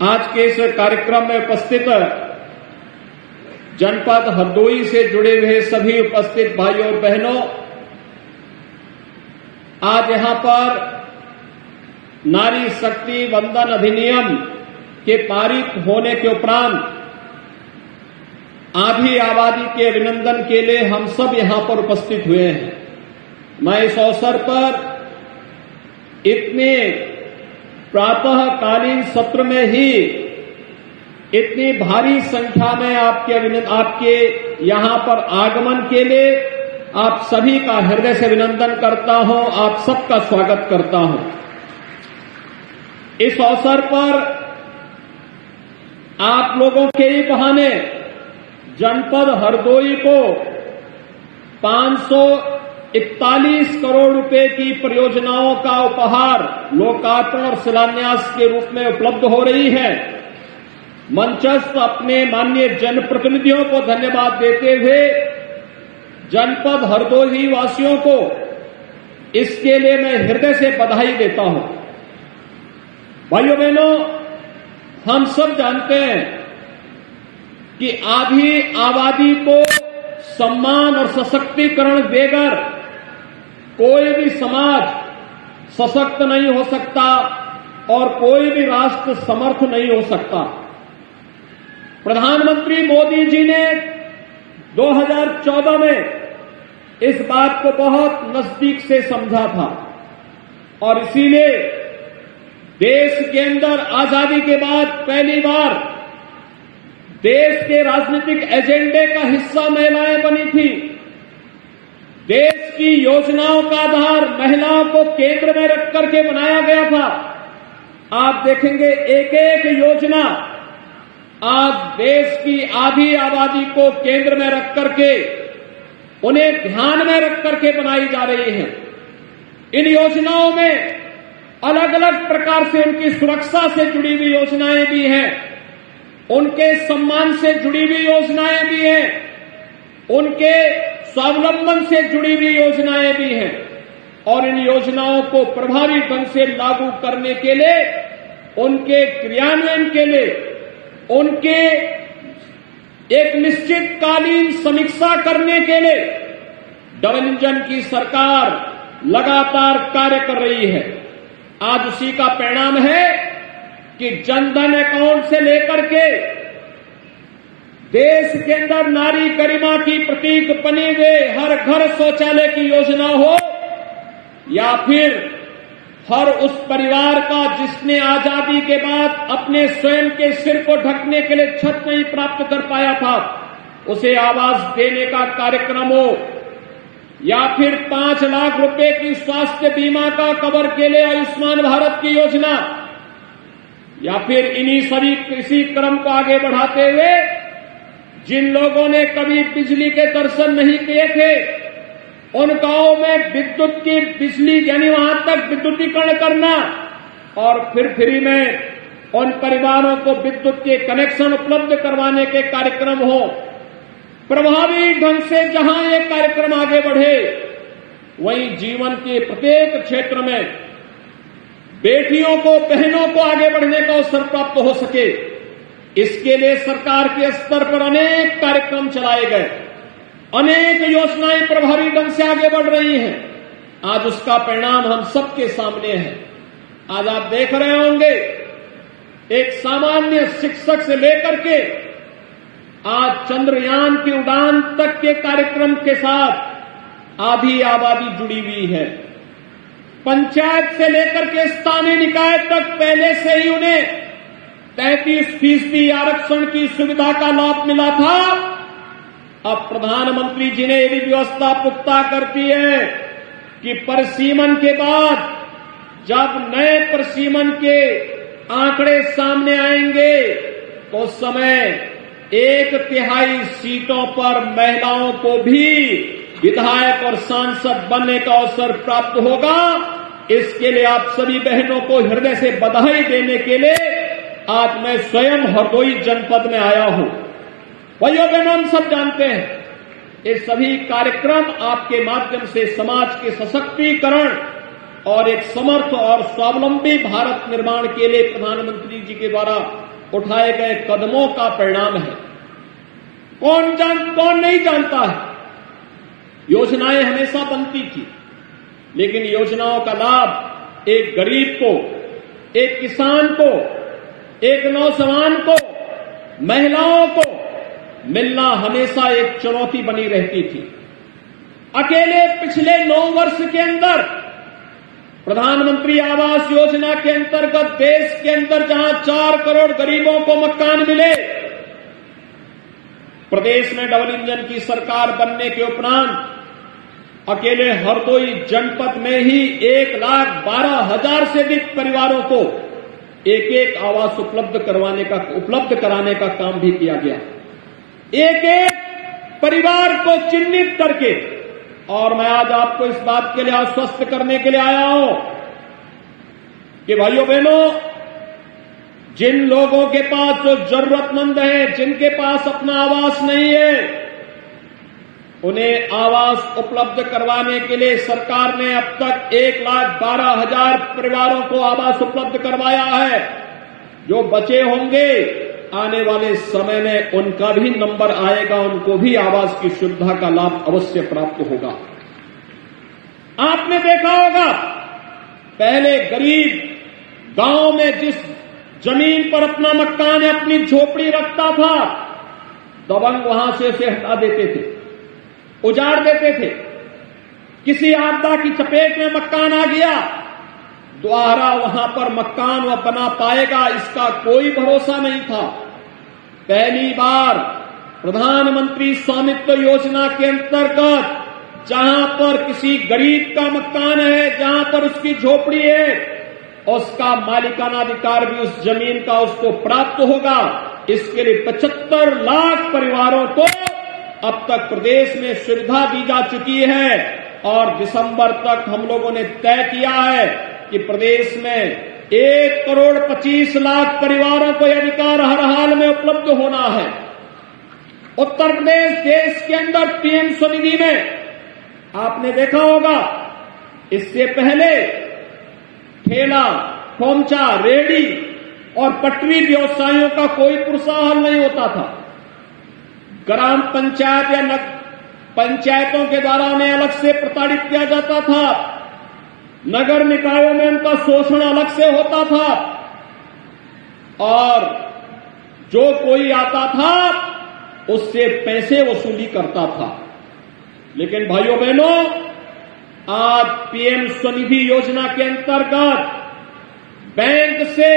आज के इस कार्यक्रम में उपस्थित जनपद हरदोई से जुड़े हुए सभी उपस्थित भाइयों और बहनों, आज यहां पर नारी शक्ति वंदन अधिनियम के पारित होने के उपरांत आधी आबादी के अभिनंदन के लिए हम सब यहां पर उपस्थित हुए हैं। मैं इस अवसर पर इतने प्रातःकालीन सत्र में ही इतनी भारी संख्या में आपके यहां पर आगमन के लिए आप सभी का हृदय से अभिनंदन करता हूं, आप सबका स्वागत करता हूं। इस अवसर पर आप लोगों के ही बहाने जनपद हरदोई को 541 करोड़ रुपए की परियोजनाओं का उपहार लोकार्पण और शिलान्यास के रूप में उपलब्ध हो रही है। मंचस्थ अपने माननीय जनप्रतिनिधियों को धन्यवाद देते हुए जनपद हरदोई वासियों को इसके लिए मैं हृदय से बधाई देता हूं। भाइयों बहनों, हम सब जानते हैं कि आधी आबादी को सम्मान और सशक्तिकरण देकर कोई भी समाज सशक्त नहीं हो सकता और कोई भी राष्ट्र समर्थ नहीं हो सकता। प्रधानमंत्री मोदी जी ने 2014 में इस बात को बहुत नजदीक से समझा था और इसीलिए देश के अंदर आजादी के बाद पहली बार देश के राजनीतिक एजेंडे का हिस्सा महिलाएं बनी थी। देश की योजनाओं का आधार महिलाओं को केंद्र में रख करके बनाया गया था। आप देखेंगे एक एक योजना आज देश की आधी आबादी को केंद्र में रख करके उन्हें ध्यान में रख करके बनाई जा रही है। इन योजनाओं में अलग अलग प्रकार से उनकी सुरक्षा से जुड़ी हुई योजनाएं भी हैं, उनके सम्मान से जुड़ी हुई योजनाएं भी हैं, उनके स्वावलंबन से जुड़ी हुई योजनाएं भी हैं और इन योजनाओं को प्रभावी ढंग से लागू करने के लिए, उनके क्रियान्वयन के लिए, उनके एक निश्चित कालीन समीक्षा करने के लिए डबल इंजन की सरकार लगातार कार्य कर रही है। आज उसी का परिणाम है कि जनधन अकाउंट से लेकर के देश के अंदर नारी गरिमा की प्रतीक बनी हुए हर घर शौचालय की योजना हो या फिर हर उस परिवार का जिसने आजादी के बाद अपने स्वयं के सिर को ढकने के लिए छत नहीं प्राप्त कर पाया था, उसे आवास देने का कार्यक्रम हो या फिर 5 लाख रुपए की स्वास्थ्य बीमा का कवर के लिए आयुष्मान भारत की योजना या फिर इन्हीं सभी इसी क्रम को आगे बढ़ाते हुए जिन लोगों ने कभी बिजली के दर्शन नहीं किए थे उन गांवों में विद्युत की बिजली यानी वहां तक विद्युतीकरण करना और फिर फ्री में उन परिवारों को विद्युत के कनेक्शन उपलब्ध करवाने के कार्यक्रम हो। प्रभावी ढंग से जहां ये कार्यक्रम आगे बढ़े वहीं जीवन के प्रत्येक क्षेत्र में बेटियों को, बहनों को आगे बढ़ने का अवसर प्राप्त हो सके, इसके लिए सरकार के स्तर पर अनेक कार्यक्रम चलाए गए, अनेक योजनाएं प्रभावी ढंग से आगे बढ़ रही हैं। आज उसका परिणाम हम सबके सामने है। आज आप देख रहे होंगे एक सामान्य शिक्षक से लेकर के आज चंद्रयान की उड़ान तक के कार्यक्रम के साथ आधी आबादी जुड़ी हुई है। पंचायत से लेकर के स्थानीय निकाय तक पहले से ही उन्हें 33% आरक्षण की सुविधा का लाभ मिला था। अब प्रधानमंत्री जी ने यह व्यवस्था पुख्ता कर दी है कि परिसीमन के बाद जब नए परिसीमन के आंकड़े सामने आएंगे तो उस समय 1/3 सीटों पर महिलाओं को भी विधायक और सांसद बनने का अवसर प्राप्त होगा। इसके लिए आप सभी बहनों को हृदय से बधाई देने के लिए आज मैं स्वयं हरदोई जनपद में आया हूं। भाइयों बहनों, हम सब जानते हैं ये सभी कार्यक्रम आपके माध्यम से समाज के सशक्तिकरण और एक समर्थ और स्वावलंबी भारत निर्माण के लिए प्रधानमंत्री जी के द्वारा उठाए गए कदमों का परिणाम है। कौन नहीं जानता है, योजनाएं हमेशा बनती थी, लेकिन योजनाओं का लाभ एक गरीब को, एक किसान को, एक नौजवान को, महिलाओं को मिलना हमेशा एक चुनौती बनी रहती थी। अकेले पिछले 9 वर्ष के अंदर प्रधानमंत्री आवास योजना के अंतर्गत देश के अंदर जहां 4 करोड़ गरीबों को मकान मिले, प्रदेश में डबल इंजन की सरकार बनने के उपरांत अकेले हरदोई जनपद में ही 1,12,000 से अधिक परिवारों को एक आवास उपलब्ध कराने का काम भी किया गया। एक परिवार को चिन्हित करके, और मैं आज आपको इस बात के लिए आश्वस्त करने के लिए आया हूं कि भाइयों बहनों, जिन लोगों के पास, जो जरूरतमंद हैं, जिनके पास अपना आवास नहीं है, उन्हें आवास उपलब्ध करवाने के लिए सरकार ने अब तक 1,12,000 परिवारों को आवास उपलब्ध करवाया है। जो बचे होंगे आने वाले समय में उनका भी नंबर आएगा, उनको भी आवास की सुविधा का लाभ अवश्य प्राप्त होगा। आपने देखा होगा, पहले गरीब गांव में जिस जमीन पर अपना मकान या अपनी झोपड़ी रखता था, दबंग वहां से उसे हटा देते थे, उजाड़ देते थे। किसी आपदा की चपेट में मकान आ गया, दोबारा वहां पर मकान वह बना पाएगा, इसका कोई भरोसा नहीं था। पहली बार प्रधानमंत्री स्वामित्व योजना के अंतर्गत जहां पर किसी गरीब का मकान है, जहां पर उसकी झोपड़ी है, उसका मालिकाना अधिकार भी उस जमीन का उसको प्राप्त होगा। इसके लिए 75 लाख परिवारों को अब तक प्रदेश में सुविधा दी जा चुकी है, और दिसंबर तक हम लोगों ने तय किया है कि प्रदेश में 1,25,00,000 परिवारों को यह अधिकार हर हाल में उपलब्ध होना है। उत्तर प्रदेश देश के अंदर पीएम स्वनिधि में आपने देखा होगा, इससे पहले ठेला, खोमचा, रेहड़ी और पटरी व्यवसायियों का कोई प्रोत्साहन नहीं होता था। ग्राम पंचायत या पंचायतों के द्वारा उन्हें अलग से प्रताड़ित किया जाता था, नगर निकायों में उनका शोषण अलग से होता था, और जो कोई आता था उससे पैसे वसूली करता था। लेकिन भाइयों बहनों, आज पीएम स्वनिधि योजना के अंतर्गत बैंक से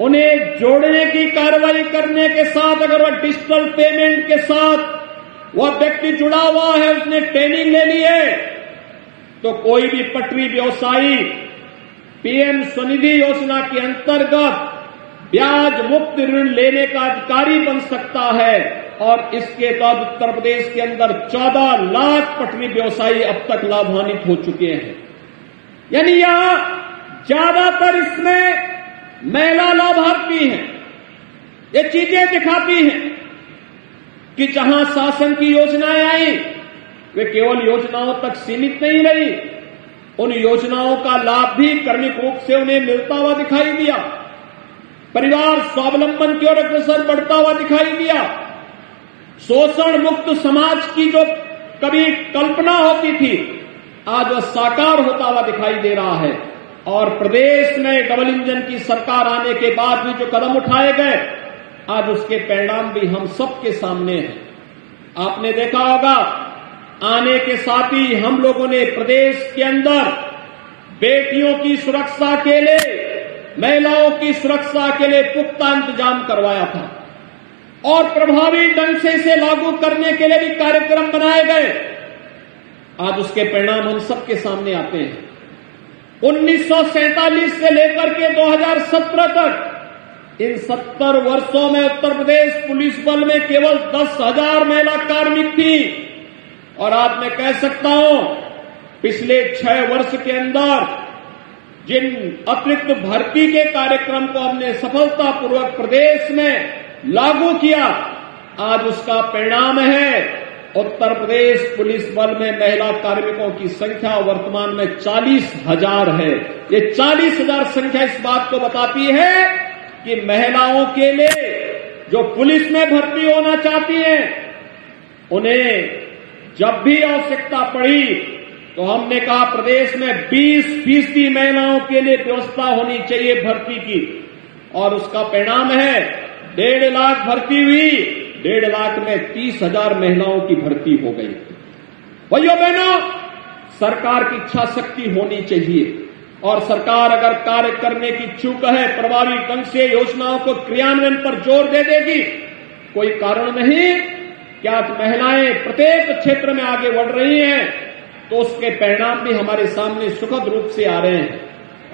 उन्हें जोड़ने की कार्रवाई करने के साथ, अगर वह डिजिटल पेमेंट के साथ वह व्यक्ति जुड़ा हुआ है, उसने ट्रेनिंग ले ली है, तो कोई भी पटरी व्यवसायी पीएम स्वनिधि योजना के अंतर्गत ब्याज मुक्त ऋण लेने का अधिकारी बन सकता है। और इसके तहत उत्तर प्रदेश के अंदर 14 लाख पटरी व्यवसायी अब तक लाभान्वित हो चुके हैं। यानी यहां ज्यादातर इसमें महिला लाभार्थी हैं। ये चीजें दिखाती हैं कि जहां शासन की योजनाएं आई, वे केवल योजनाओं तक सीमित नहीं रही, उन योजनाओं का लाभ भी क्रमिक रूप से उन्हें मिलता हुआ दिखाई दिया। परिवार स्वावलंबन की ओर अग्रसर बढ़ता हुआ दिखाई दिया। शोषण मुक्त समाज की जो कभी कल्पना होती थी, आज वह साकार होता हुआ दिखाई दे रहा है। और प्रदेश में डबल इंजन की सरकार आने के बाद भी जो कदम उठाए गए, आज उसके परिणाम भी हम सबके सामने हैं। आपने देखा होगा, आने के साथ ही हम लोगों ने प्रदेश के अंदर बेटियों की सुरक्षा के लिए, महिलाओं की सुरक्षा के लिए पुख्ता इंतजाम करवाया था, और प्रभावी ढंग से इसे लागू करने के लिए भी कार्यक्रम बनाए गए। आज उसके परिणाम हम सबके सामने आते हैं। 1947 से लेकर के 2017 तक इन 70 वर्षों में उत्तर प्रदेश पुलिस बल में केवल 10,000 महिला कार्मिक थी, और आज मैं कह सकता हूं पिछले 6 वर्ष के अंदर जिन अतिरिक्त भर्ती के कार्यक्रम को हमने सफलतापूर्वक प्रदेश में लागू किया, आज उसका परिणाम है उत्तर प्रदेश पुलिस बल में महिला कार्मिकों की संख्या वर्तमान में 40,000 है। ये 40,000 संख्या इस बात को बताती है कि महिलाओं के लिए जो पुलिस में भर्ती होना चाहती हैं, उन्हें जब भी आवश्यकता पड़ी तो हमने कहा प्रदेश में 20% महिलाओं के लिए व्यवस्था होनी चाहिए भर्ती की, और उसका परिणाम है 1.5 लाख भर्ती हुई, 1.5 लाख में 30,000 महिलाओं की भर्ती हो गई। भाइयों बहनों, सरकार की इच्छा शक्ति होनी चाहिए, और सरकार अगर कार्य करने की इच्छुक है, प्रभावी ढंग से योजनाओं को क्रियान्वयन पर जोर दे देगी। कोई कारण नहीं कि आज महिलाएं प्रत्येक क्षेत्र में आगे बढ़ रही हैं, तो उसके परिणाम भी हमारे सामने सुखद रूप से आ रहे हैं।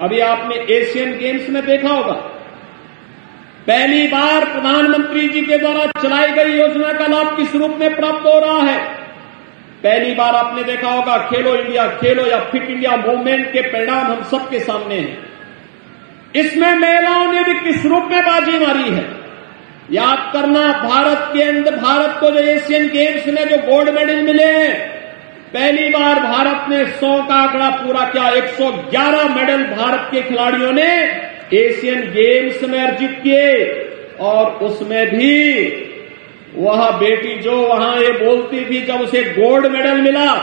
अभी आपने एशियन गेम्स में देखा होगा, पहली बार प्रधानमंत्री जी के द्वारा चलाई गई योजना का लाभ किस रूप में प्राप्त हो रहा है। पहली बार आपने देखा होगा खेलो इंडिया खेलो या फिट इंडिया मूवमेंट के परिणाम हम सबके सामने हैं। इसमें महिलाओं ने भी किस रूप में बाजी मारी है। याद करना, भारत के अंदर भारत को जो एशियन गेम्स में जो गोल्ड मेडल मिले हैं, पहली बार भारत ने 100 का आंकड़ा पूरा किया। 111 मेडल भारत के खिलाड़ियों ने एशियन गेम्स में अर्जित किए, और उसमें भी वह बेटी जो वहां ये बोलती थी, जब उसे गोल्ड मेडल मिला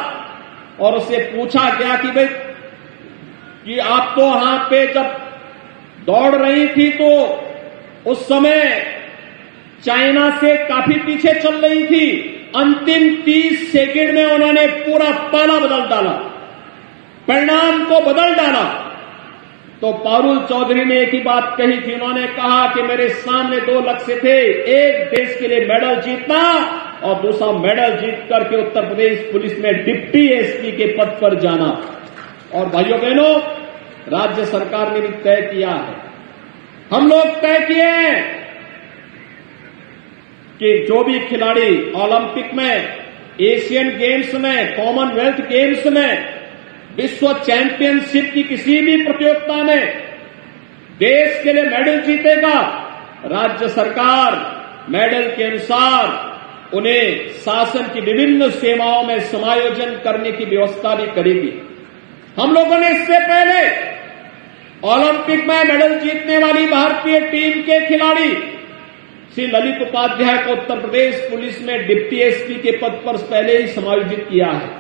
और उसे पूछा गया कि भाई कि आप तो वहां पे जब दौड़ रही थी तो उस समय चाइना से काफी पीछे चल रही थी, अंतिम 30 सेकंड में उन्होंने पूरा पाला बदल डाला, परिणाम को बदल डाला। तो पारुल चौधरी ने एक ही बात कही थी, उन्होंने कहा कि मेरे सामने 2 लक्ष्य थे, एक देश के लिए मेडल जीतना और दूसरा मेडल जीत करके उत्तर प्रदेश पुलिस में डिप्टी एसपी के पद पर जाना। और भाइयों बहनों, राज्य सरकार ने भी तय किया है, हम लोग तय किए हैं कि जो भी खिलाड़ी ओलंपिक में, एशियन गेम्स में, कॉमनवेल्थ गेम्स में, विश्व चैंपियनशिप की किसी भी प्रतियोगिता में देश के लिए मेडल जीतेगा, राज्य सरकार मेडल के अनुसार उन्हें शासन की विभिन्न सेवाओं में समायोजन करने की व्यवस्था भी करेगी। हम लोगों ने इससे पहले ओलंपिक में मेडल जीतने वाली भारतीय टीम के खिलाड़ी श्री ललित उपाध्याय को उत्तर प्रदेश पुलिस में डिप्टी एसपी के पद पर पहले ही समायोजित किया है,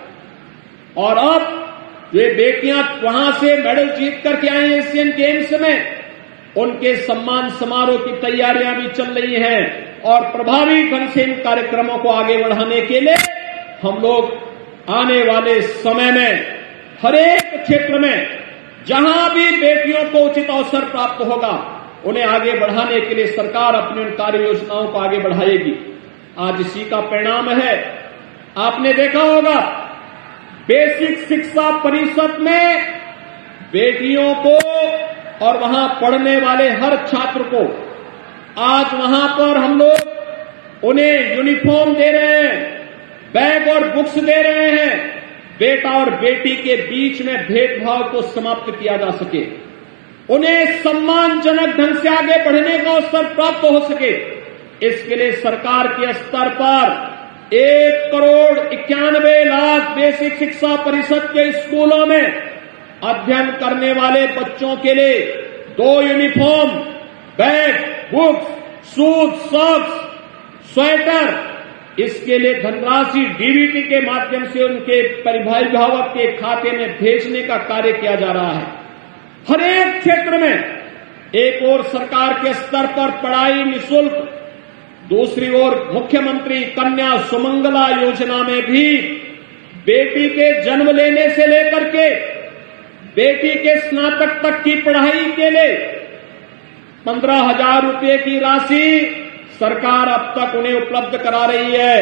और अब वे बेटियां वहां से मेडल जीत करके आई एशियन गेम्स में, उनके सम्मान समारोह की तैयारियां भी चल रही हैं, और प्रभावी ढंग से इन कार्यक्रमों को आगे बढ़ाने के लिए हम लोग आने वाले समय में हर एक क्षेत्र में जहां भी बेटियों को उचित अवसर प्राप्त होगा, उन्हें आगे बढ़ाने के लिए सरकार अपनी उन कार्य योजनाओं को आगे बढ़ाएगी। आज इसी का परिणाम है, आपने देखा होगा बेसिक शिक्षा परिषद में बेटियों को और वहां पढ़ने वाले हर छात्र को आज वहां पर हम लोग उन्हें यूनिफॉर्म दे रहे हैं, बैग और बुक्स दे रहे हैं, बेटा और बेटी के बीच में भेदभाव को समाप्त किया जा सके, उन्हें सम्मानजनक ढंग से आगे बढ़ने का अवसर प्राप्त हो सके। इसके लिए सरकार के स्तर पर 1,91,00,000 बेसिक शिक्षा परिषद के स्कूलों में अध्ययन करने वाले बच्चों के लिए 2 uniform, bag, books, shoes, socks, sweater, इसके लिए धनराशि डीबीटी के माध्यम से उनके अभिभावक के खाते में भेजने का कार्य किया जा रहा है। हर एक क्षेत्र में एक ओर सरकार के स्तर पर पढ़ाई निःशुल्क, दूसरी ओर मुख्यमंत्री कन्या सुमंगला योजना में भी बेटी के जन्म लेने से लेकर के बेटी के स्नातक तक की पढ़ाई के लिए 15,000 रुपये की राशि सरकार अब तक उन्हें उपलब्ध करा रही है।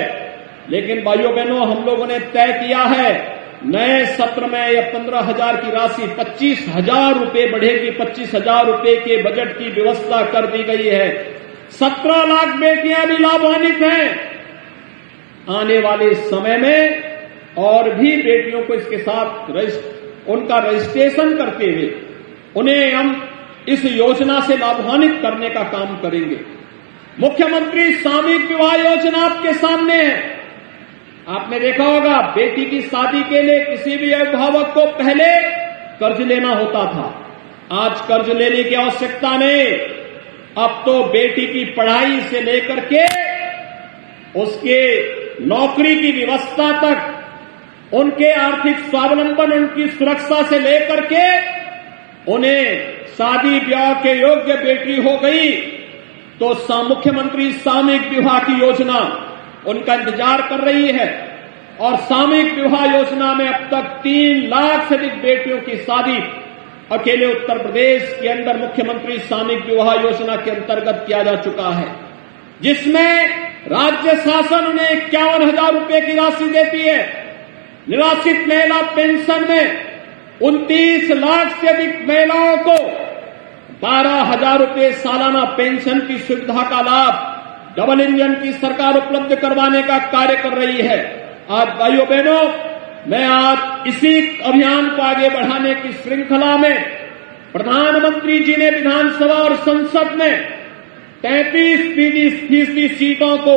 लेकिन भाइयों बहनों, हम लोगों ने तय किया है नए सत्र में यह 15,000 की राशि 25,000 रुपये बढ़ेगी। 25,000 रुपये के बजट की व्यवस्था कर दी गई है। 17 लाख बेटियां भी लाभान्वित हैं। आने वाले समय में और भी बेटियों को इसके साथ उनका रजिस्ट्रेशन करते हुए उन्हें हम इस योजना से लाभान्वित करने का काम करेंगे। मुख्यमंत्री सामूहिक विवाह योजना आपके सामने है। आपने देखा होगा बेटी की शादी के लिए किसी भी अभिभावक को पहले कर्ज लेना होता था। आज कर्ज लेने की आवश्यकता नहीं। अब तो बेटी की पढ़ाई से लेकर के उसके नौकरी की व्यवस्था तक, उनके आर्थिक स्वावलंबन, उनकी सुरक्षा से लेकर के उन्हें शादी ब्याह के योग्य बेटी हो गई तो मुख्यमंत्री सामूहिक विवाह की योजना उनका इंतजार कर रही है। और सामूहिक विवाह योजना में अब तक 3 लाख से अधिक बेटियों की शादी अकेले उत्तर प्रदेश के अंदर मुख्यमंत्री सामूहिक विवाह योजना के अंतर्गत किया जा चुका है, जिसमें राज्य शासन उन्हें 51,000 रुपए की राशि देती है। निराश्रित महिला पेंशन में 29 लाख से अधिक महिलाओं को 12,000 रुपए सालाना पेंशन की सुविधा का लाभ डबल इंजन की सरकार उपलब्ध करवाने का कार्य कर रही है। आज भाइयों बहनों, मैं आज इसी अभियान को आगे बढ़ाने की श्रृंखला में प्रधानमंत्री जी ने विधानसभा और संसद में 33% सीटों को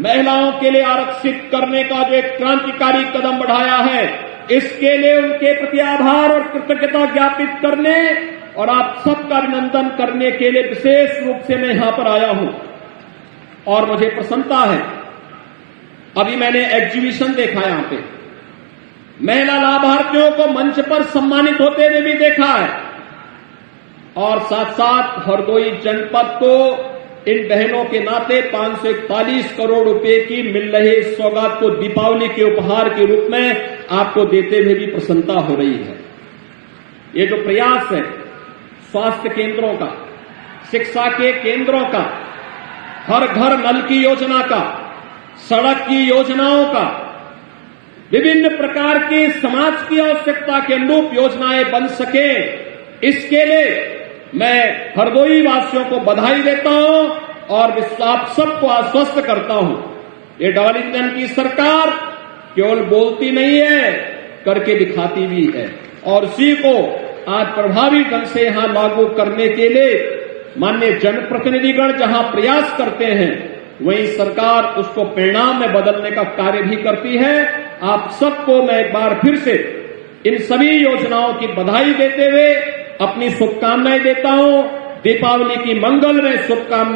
महिलाओं के लिए आरक्षित करने का जो एक क्रांतिकारी कदम बढ़ाया है, इसके लिए उनके प्रति आभार और कृतज्ञता ज्ञापित करने और आप सबका अभिनंदन करने के लिए विशेष रूप से मैं यहां पर आया हूं। और मुझे प्रसन्नता है, अभी मैंने एग्जीबिशन देखा, यहां पे महिला लाभार्थियों को मंच पर सम्मानित होते हुए भी देखा है और साथ साथ हरदोई जनपद को इन बहनों के नाते 541 करोड़ रुपए की मिल रही सौगात को दीपावली के उपहार के रूप में आपको देते हुए भी प्रसन्नता हो रही है। ये जो प्रयास है स्वास्थ्य केंद्रों का, शिक्षा के केंद्रों का, हर घर नल की योजना का, सड़क की योजनाओं का, विभिन्न प्रकार की समाज की आवश्यकता के अनुरूप योजनाएं बन सके, इसके लिए मैं हरदोई वासियों को बधाई देता हूं और आप सबको आश्वस्त करता हूं। ये डबल इंजन की सरकार केवल बोलती नहीं है, करके दिखाती भी है और उसी को आज प्रभावी ढंग से यहां लागू करने के लिए माननीय जनप्रतिनिधिगण जहां प्रयास करते हैं, वहीं सरकार उसको परिणाम में बदलने का कार्य भी करती है। आप सबको मैं एक बार फिर से इन सभी योजनाओं की बधाई देते हुए अपनी शुभकामनाएं देता हूं। दीपावली की मंगलमय शुभकामनाएं